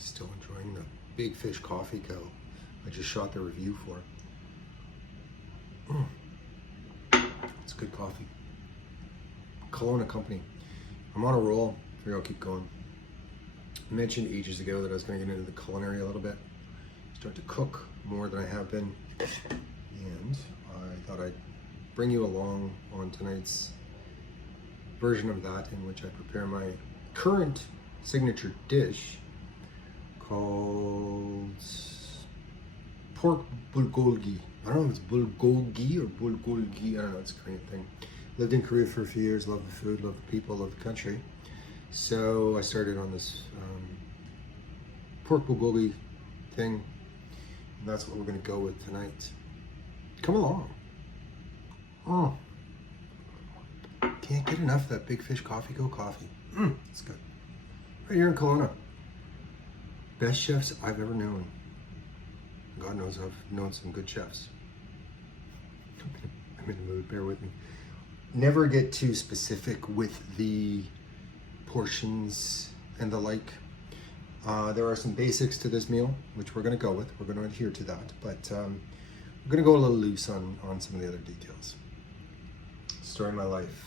Still enjoying the Big Fish Coffee Co. I just shot the review for. It's good coffee. Kelowna Company. I'm on a roll. Here, I'll keep going. I mentioned ages ago that I was going to get into the culinary a little bit. Start to cook more than I have been. And I thought I'd bring you along on tonight's version of that, in which I prepare my current signature dish called Pork Bulgogi. I don't know if it's Bulgogi or Bulgogi. I don't know, it's a Korean thing. Lived in Korea for a few years, love the food, love the people, love the country. So I started on this Pork Bulgogi thing. And that's what we're gonna go with tonight. Come along. Oh, can't get enough of that Big Fish Coffee Co. coffee. It's good. Right here in Kelowna. Best chefs I've ever known. God knows I've known some good chefs. I'm in the mood, bear with me. Never get too specific with the portions and the like. There are some basics to this meal, which we're gonna go with. We're gonna adhere to that, but we're gonna go a little loose on some of the other details. Story of my life.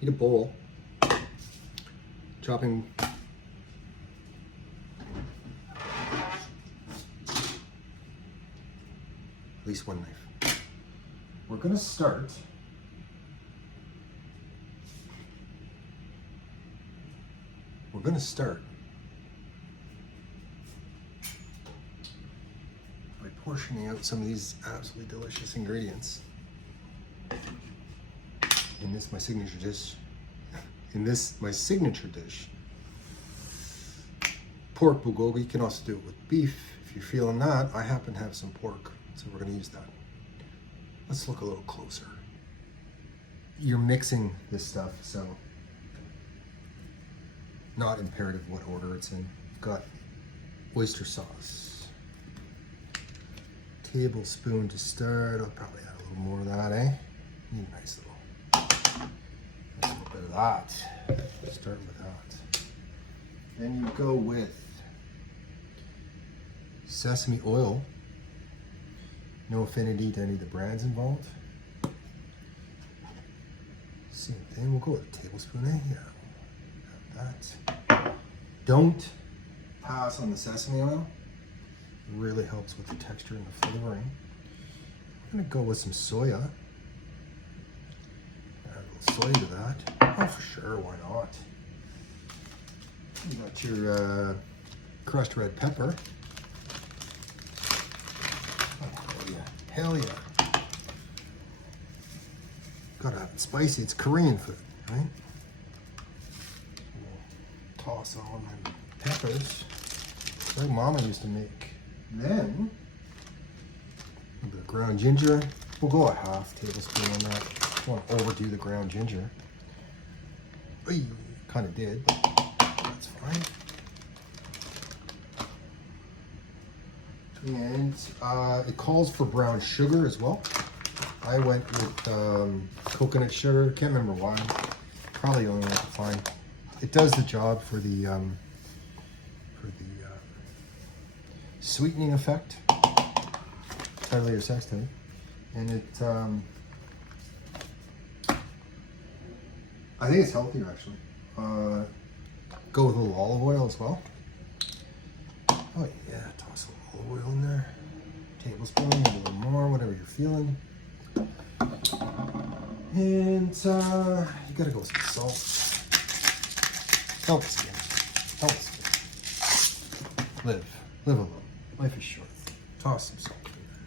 Need a bowl. Chopping at least one knife. We're gonna start by portioning out some of these absolutely delicious ingredients in this my signature dish. Pork bulgogi. You can also do it with beef if you're feeling that. I happen to have some pork, so we're going to use that. Let's look a little closer. You're mixing this stuff, so not imperative what order it's in. You've got oyster sauce, tablespoon to start. I'll probably add a little more of that, eh? Need a nice little bit of that. Start with that. Then you go with sesame oil. No affinity to any of the brands involved. Same thing, we'll go with a tablespoon, eh? Yeah, have that. Don't pass on the sesame oil. It really helps with the texture and the flavoring. I'm gonna go with some soya. Add a little soy to that. Oh, for sure, why not? You got your crushed red pepper. Hell yeah. Gotta have it spicy. It's Korean food, right? We'll toss all my peppers like Mama used to make. Then, a bit of ground ginger. We'll go a half tablespoon on that. Don't want to overdo the ground ginger. Kind of did, but that's fine. And it calls for brown sugar as well. I went with coconut sugar. Can't remember why. Probably the only one I could find. It does the job for the sweetening effect. Title of your sex tape. And it, I think it's healthier actually. Go with a little olive oil as well. Oh yeah, toss a little olive oil in there. Tablespoon, a little more, whatever you're feeling. And you gotta go with some salt. Help the skin. Help the skin. Live a little. Life is short. Toss some salt in there.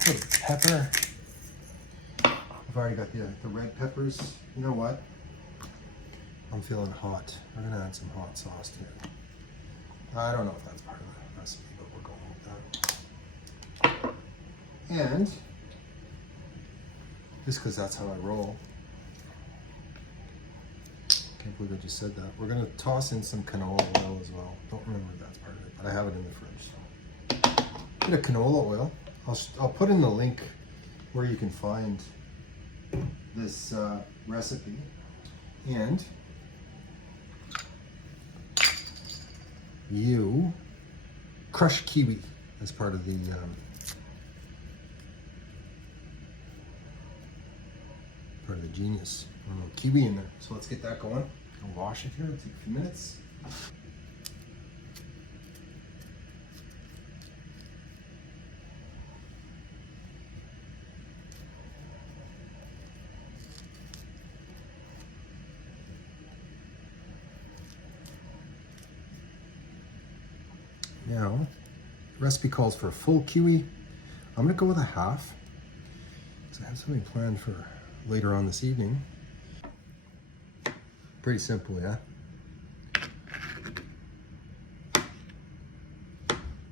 A little bit of pepper. I've already got the red peppers. You know what? I'm feeling hot. We're gonna add some hot sauce to it. I don't know if that's part of the recipe, but we're going with that. And just because that's how I roll. Can't believe I just said that. We're gonna toss in some canola oil as well. Don't remember if that's part of it, but I have it in the fridge. So. Bit of canola oil. I'll put in the link where you can find this recipe. And you crushed kiwi as part of the genius. A little kiwi in there. So let's get that going. I'll wash it here. It'll take a few minutes. Now, the recipe calls for a full kiwi. I'm gonna go with a half, because I have something planned for later on this evening. Pretty simple, yeah?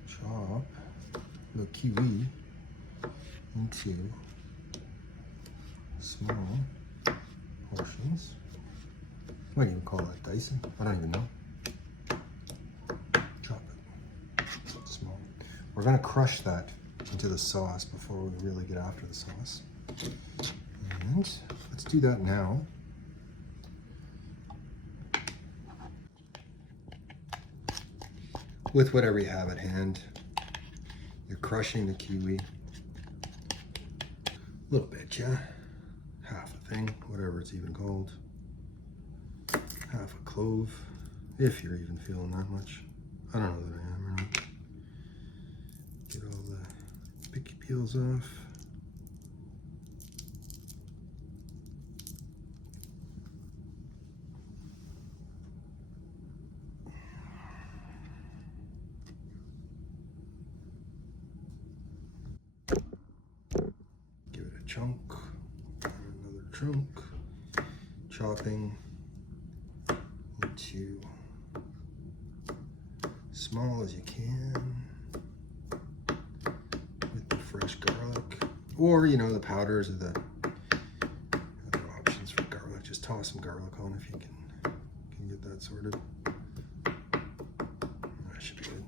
Chop the kiwi into small portions. Might even call that dicing. I don't even know. Chop it small. We're gonna crush that into the sauce before we really get after the sauce. And let's do that now. With whatever you have at hand. You're crushing the kiwi. A little bit, yeah? Half a thing, whatever it's even called. Half a clove, if you're even feeling that much. I don't know that I am or not. Get all the picky peels off. Give it a chunk, another chunk, chopping into small as you can with the fresh garlic, or you know, the powders or the other options for garlic. Just toss some garlic on if you can get that sorted. That should be good.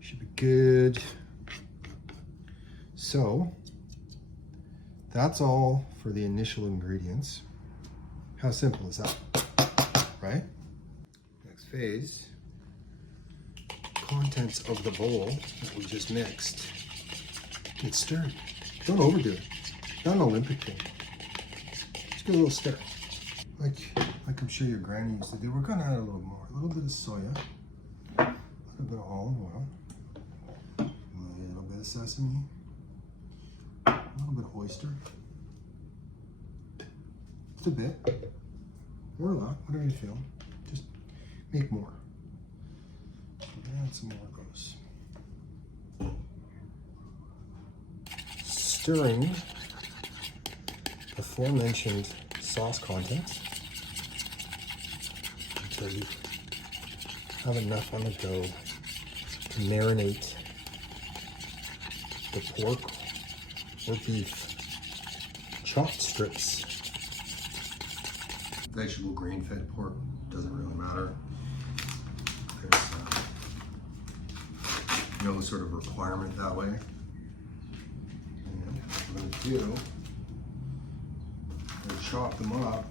Should be good. So that's all for the initial ingredients. How simple is that, right? Next phase, contents of the bowl that we just mixed. Get stirred. Don't overdo it. Not an Olympic thing. Just give it a little stir. Like I'm sure your granny used to do. We're gonna add a little more. A little bit of soya, a little bit of olive oil, a little bit of sesame, a little bit of oyster. Just a bit. Or a lot, whatever you feel. Just make more. Add some more of those. Stirring aforementioned sauce contents until you have enough on the go to marinate the pork or beef chopped strips. Vegetable grain-fed pork doesn't really matter. There's no sort of requirement that way. And what we're going to do is chop them up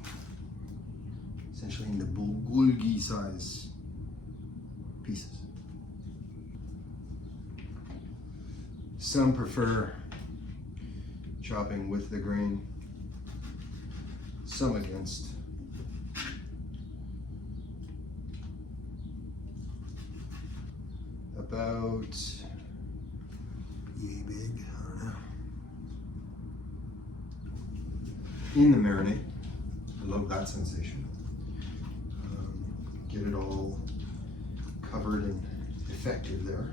essentially into bulgogi size pieces. Some prefer chopping with the grain, some against. About yay big, I don't know. In the marinade, I love that sensation. Get it all covered and effective there.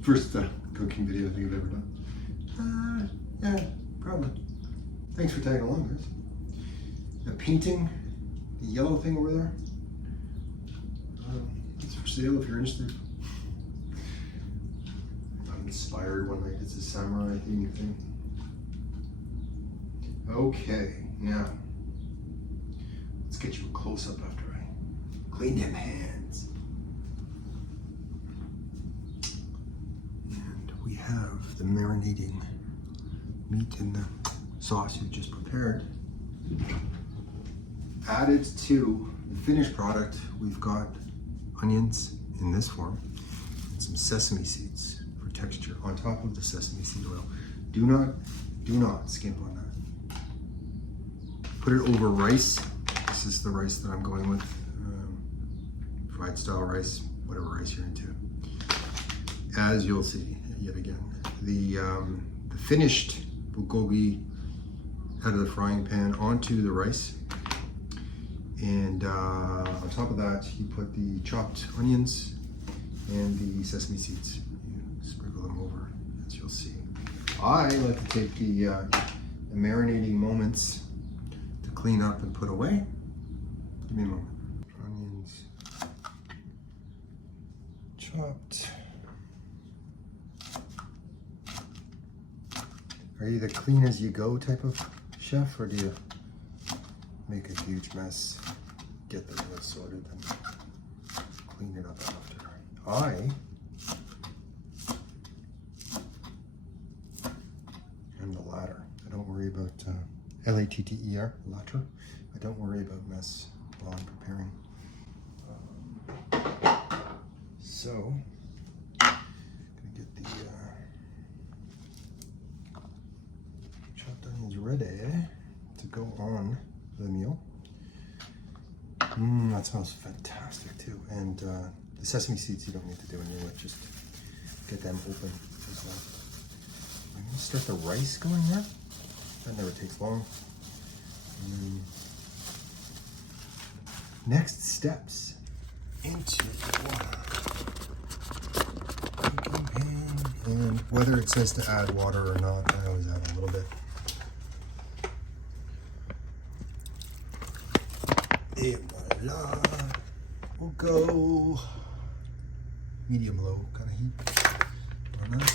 First cooking video I think I've ever done. Yeah, probably. Thanks for tagging along, guys. The painting, the yellow thing over there. It's for sale if you're interested. I'm inspired one night. It's a samurai theme thing. Okay, now let's get you a close up after I clean them hands. And we have the marinating meat in the sauce you just prepared. Added to the finished product, we've got onions in this form and some sesame seeds for texture on top of the sesame seed oil. Do not skimp on that. Put it over rice. This is the rice that I'm going with, fried style rice, whatever rice you're into. As you'll see, yet again, the finished bulgogi out of the frying pan onto the rice. And on top of that, you put the chopped onions and the sesame seeds. You sprinkle them over, as you'll see. I like to take the marinating moments to clean up and put away. Give me a moment. Onions chopped. Are you the clean as you go type of chef, or do you make a huge mess, get the rest sorted, and clean it up after? I am the latter. I don't worry about L-A-T-T-E-R, latter. I don't worry about mess while I'm preparing. So, gonna get the chopped onions ready to go on the meal. That smells fantastic too. And the sesame seeds you don't need to do anything with, just get them open as well. I'm gonna start the rice going there. That never takes long. Next steps into cooking pan. And whether it says to add water or not, I always add a little bit. Et voila, we'll go medium low kind of heat on that.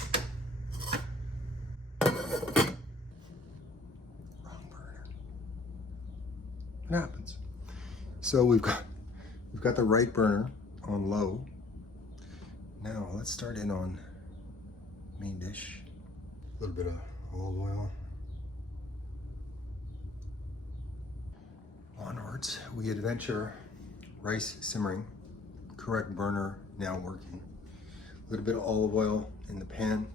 Wrong burner. It happens. So we've got the right burner on low. Now let's start in on main dish. A little bit of olive oil. Onwards, we adventure. Rice simmering, correct burner now working. A little bit of olive oil in the pan.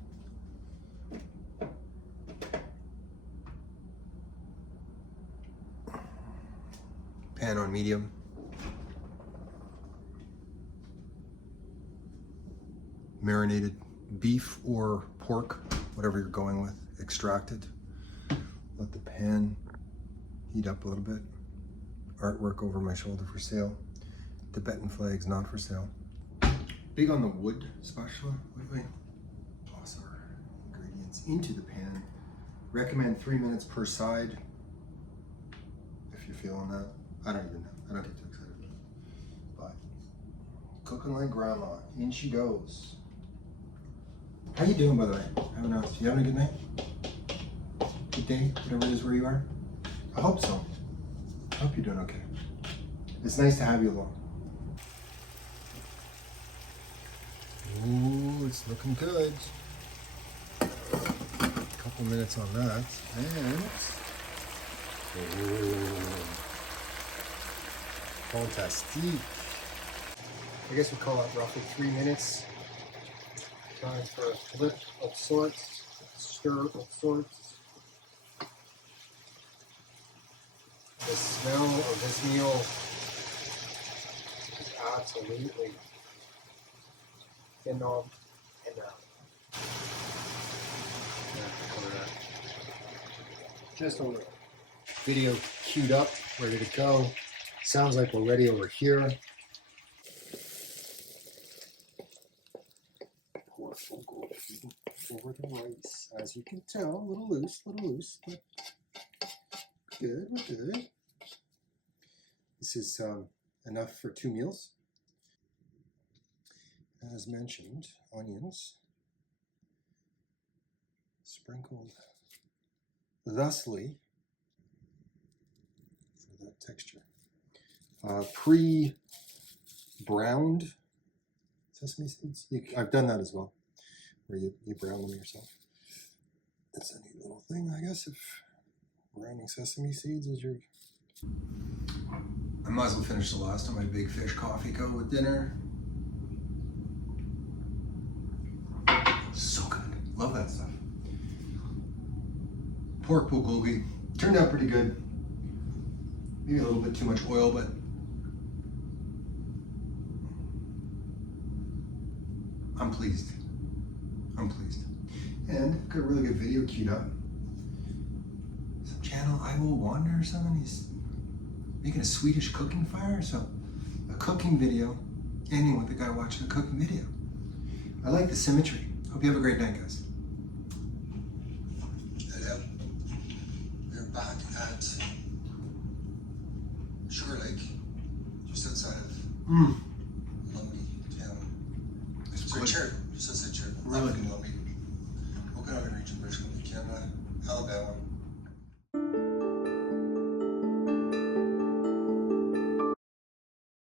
Pan on medium. Marinated beef or pork, whatever you're going with, extracted. Let the pan heat up a little bit. Artwork over my shoulder for sale. Tibetan flags not for sale. Big on the wood spatula lately. Toss our ingredients into the pan. Recommend 3 minutes per side. If you're feeling that. I don't even know. I don't get too excited about it. But cooking like grandma. In she goes. How you doing, by the way? I haven't asked. You having a good night? Good day? Whatever it is where you are? I hope so. I hope you're doing okay. It's nice to have you along. Ooh, it's looking good. A couple minutes on that, and fantastic. I guess we call it roughly 3 minutes. Time for a flip of sorts, stir of sorts. The smell of this meal is absolutely phenomenal. Just over. Video queued up, ready to go. Sounds like we're ready over here. Pork Bulgogi over the rice. As you can tell, a little loose, but good, we're good. This is enough for 2 meals. As mentioned, onions sprinkled thusly for that texture. Pre-browned sesame seeds. I've done that as well, where you brown them yourself. It's a neat little thing, I guess, if browning sesame seeds is your I might as well finish the last of my big fish coffee go with dinner. So good. Love that stuff. Pork Bulgogi. Turned out pretty good. Maybe a little bit too much oil, but I'm pleased. I'm pleased. And got a really good video queued up. Some channel I Will Wander or something. He's making a Swedish cooking fire. So a cooking video ending with the guy watching a cooking video. I like the symmetry. Hope you have a great night, guys. Hello. We're back at Sugar Lake, just outside of